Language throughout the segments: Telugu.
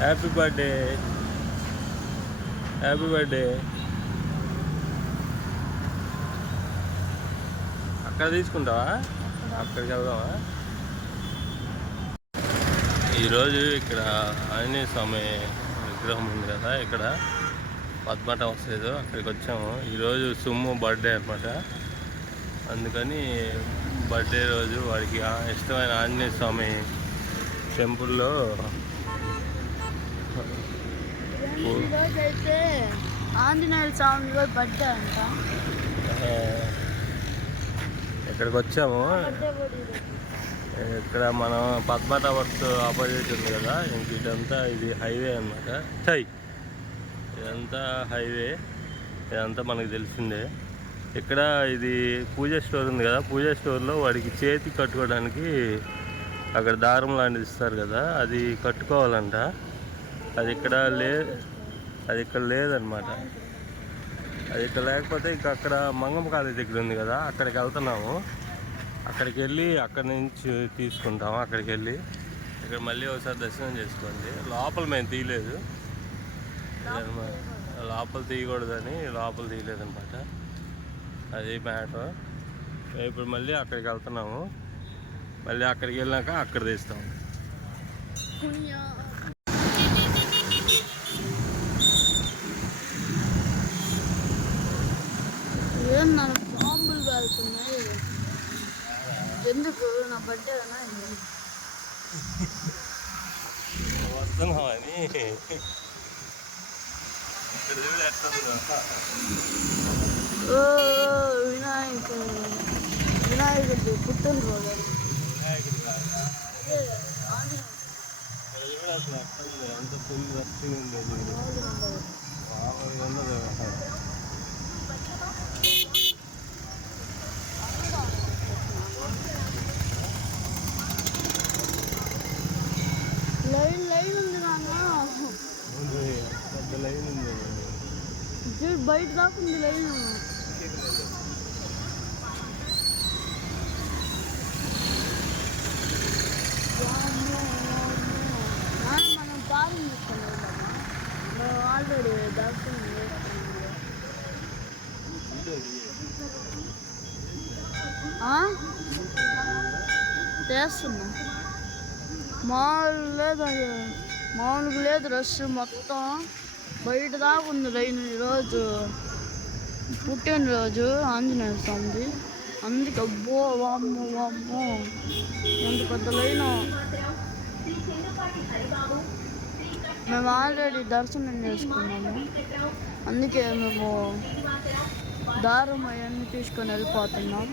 Happy birthday, happy birthday. అక్కడ తీసుకుంటావా? అక్కడికి వెళ్దామా? ఈరోజు ఇక్కడ ఆంజనేయ స్వామి విగ్రహం ఉంది కదా, ఇక్కడ పద్మట వస్తుంది, అక్కడికి వచ్చాము. ఈరోజు సుమ్ము బర్త్డే అనమాట. అందుకని బర్త్డే రోజు వాడికి ఇష్టమైన ఆంజనేయ స్వామి టెంపుల్లో అయితే ఆంజనేయ స్వామి బర్త్డే అంట. ఇక్కడికి వచ్చాము. ఇక్కడ మనం పద్మ టవర్స్ ఆపోజిట్ ఉంది కదా, ఇంక ఇదంతా ఇది హైవే అనమాట. ఇదంతా హైవే, ఇదంతా మనకు తెలిసిందే. ఇక్కడ ఇది పూజ స్టోర్ ఉంది కదా, పూజ స్టోర్లో వాడికి చేతి కట్టుకోవడానికి అక్కడ దారం లాంటిది ఇస్తారు కదా, అది కట్టుకోవాలంట. అది ఇక్కడ లేదనమాట. అది ఇక్కడ లేకపోతే ఇంకా అక్కడ మంగమ్మ కాలేజ్ దగ్గర ఉంది కదా, అక్కడికి వెళ్తున్నాము. అక్కడికి వెళ్ళి అక్కడి నుంచి తీసుకుంటాము. అక్కడికి వెళ్ళి ఇక్కడ మళ్ళీ ఒకసారి దర్శనం చేసుకోండి. లోపల మేము తీయలేదు, లోపల తీయకూడదని లోపల తీయలేదనమాట. అది మ్యాటర్. ఇప్పుడు మళ్ళీ అక్కడికి వెళ్తున్నాము. మళ్ళీ అక్కడికి వెళ్ళాక అక్కడ తీస్తాము. బాంబులు కాలుతున్నాయి. ఎందుకు? నా బర్త్డే వస్తున్నామని వినాయకుడు పుట్టినరోజు. అంత ఫుల్ రష్గా ఉండేది. లైన్ ఉంది నాన్న, పెద్ద లైన్ ఉంది. బయట దాకా ఉంది లైన్. మనం పాలు తీసుకున్నాం, మనం ఆల్రెడీ దర్శనం చేస్తున్నా. మామూలుగా లేదు రష్, మొత్తం బయట దాకా ఉంది లైన్. ఈరోజు పుట్టినరోజు ఆంజనేయ స్వామిది, అందుకే అబ్బో వామ్మో వామ్మో ఎంత పెద్ద లైన్. మేము ఆల్రెడీ దర్శనం చేసుకున్నాము, అందుకే మేము దారం అవన్నీ తీసుకొని వెళ్ళిపోతున్నాం.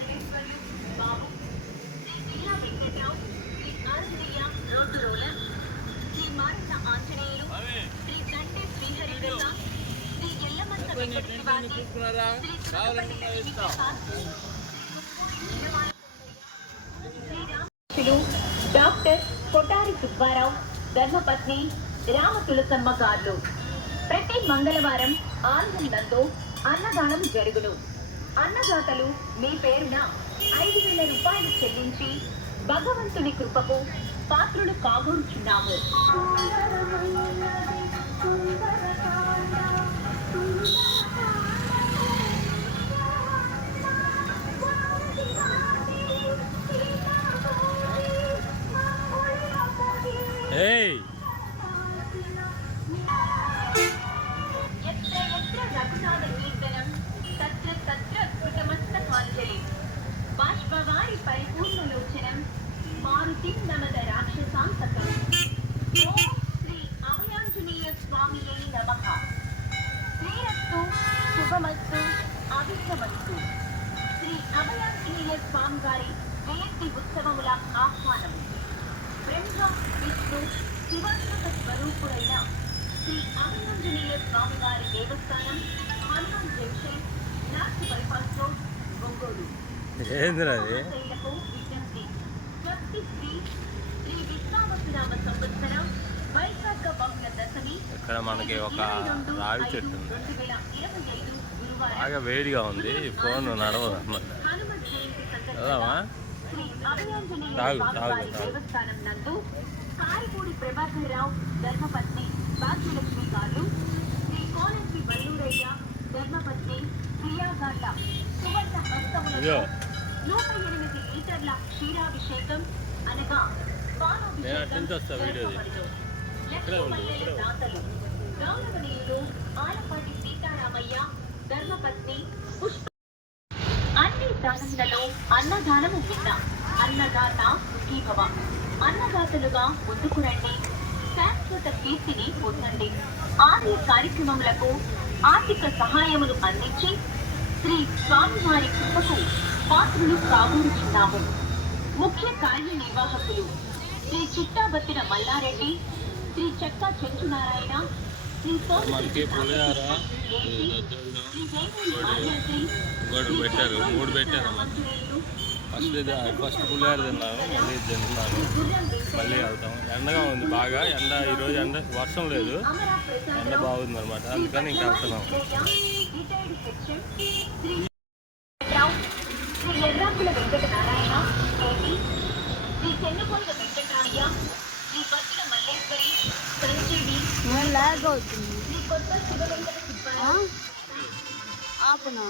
డాక్టర్ కొటారి సుబ్బారావు ధర్మపత్ని రామ తులసమ్మ గారు ప్రతి మంగళవారం ఆనందంతో అన్నదానం జరుగును. అన్నదాతలు మీ పేరున 5,000 రూపాయలు చెల్లించి భగవంతుని కృపకు పాత్రులు కాబోచున్నాము. రఘునాథ కీర్తనం తత్ర తత్ర కుటమస్తకాంజలి బాష్పవారి పరిపూర్ణలోచనం మారుతి నమద రాక్షసాంతకం. ఓం శ్రీ అభయాంజనేయ స్వామియై నమః. శ్రీరస్తు శుభమస్తు అభిష్టమస్తు. శ్రీ అభయాంజనేయ స్వామి గారి జయంతి ఉత్సవముల ఆహ్వానము. బ్రహ్మ విష్ణు శివాత్మక స్వరూపుడైన శ్రీ అభయాంజనేయ స్వామి వారి దేవస్థానం, Hanuman junction, north bypass road, Ongole. విజ్ఞప్తి. స్వస్తి శ్రీ శ్రీ విశ్వావసునామ సంవత్సరం వైశాఖ బహుళ దశమి. ఇక్కడ మనకి ఒక రావి చెట్టు ఉంది, బాగా వేడిగా ఉంది, ఫోన్ నడవదు అన్నమాట. హనుమత్ జయంతి వెళ్దామా? శ్రీ అభయాంజనేయ స్వామి వారి దేవస్థానం నందు కారిపూడి ప్రభాకర్ రావు ధర్మపత్ని భాగ్యలక్ష్మి గారు, శ్రీ కోనశ్రీ వల్లూరయ్య ధర్మపత్ని ప్రియాగాండ సువర్ణ హస్తములతో 108 లీటర్ల క్షీరాభిషేకం అనగా లక్ష్మీమల్లెల దాతలు గౌరవనీయులు ఆలపాటి సీతారామయ్య ధర్మపత్ని పుష్ప. అన్ని దానములలో అన్నదానము విన్న అన్నదాత సుఖీభవ. అన్నదాతలుగా ముందుకు రండి, శాశ్వత కీర్తిని పొందండి. ఆలయ కార్యక్రమములకు ఆర్థిక సహాయమును అందించి శ్రీ స్వామివారి కృపకు పాత్రులు కాబూరుచున్నాము. ముఖ్య కార్యనిర్వాహకులు శ్రీ చిట్టాబత్తిన మల్లారెడ్డి, శ్రీ చెక్కా చెంచునారాయణ, శ్రీ మనకి పులిహార ఇంకోటి పెట్టారు, 3 పెట్టారు. ఫస్ట్ పులిహార తిన్నాను, మళ్ళీ తింటున్నాను, మళ్ళీ వెళ్తాం. ఎండగా ఉంది బాగా, ఈరోజు ఎండ వర్షం లేదు, ఎండ బాగుంది అనమాట, అందుకని ఇంకా వెళ్తున్నాం. శ్రీ ఎర్రాకుల వెంకటనారాయణ, శ్రీ చెన్నకొండ వెంకటరామయ్య, శ్రీ బత్తుల మల్లేశ్వరి, సంజీవి, లాగ్ అవుతుంది. శ్రీ కొత్త శివ వెంకట సుబ్బారావు, ఆపనా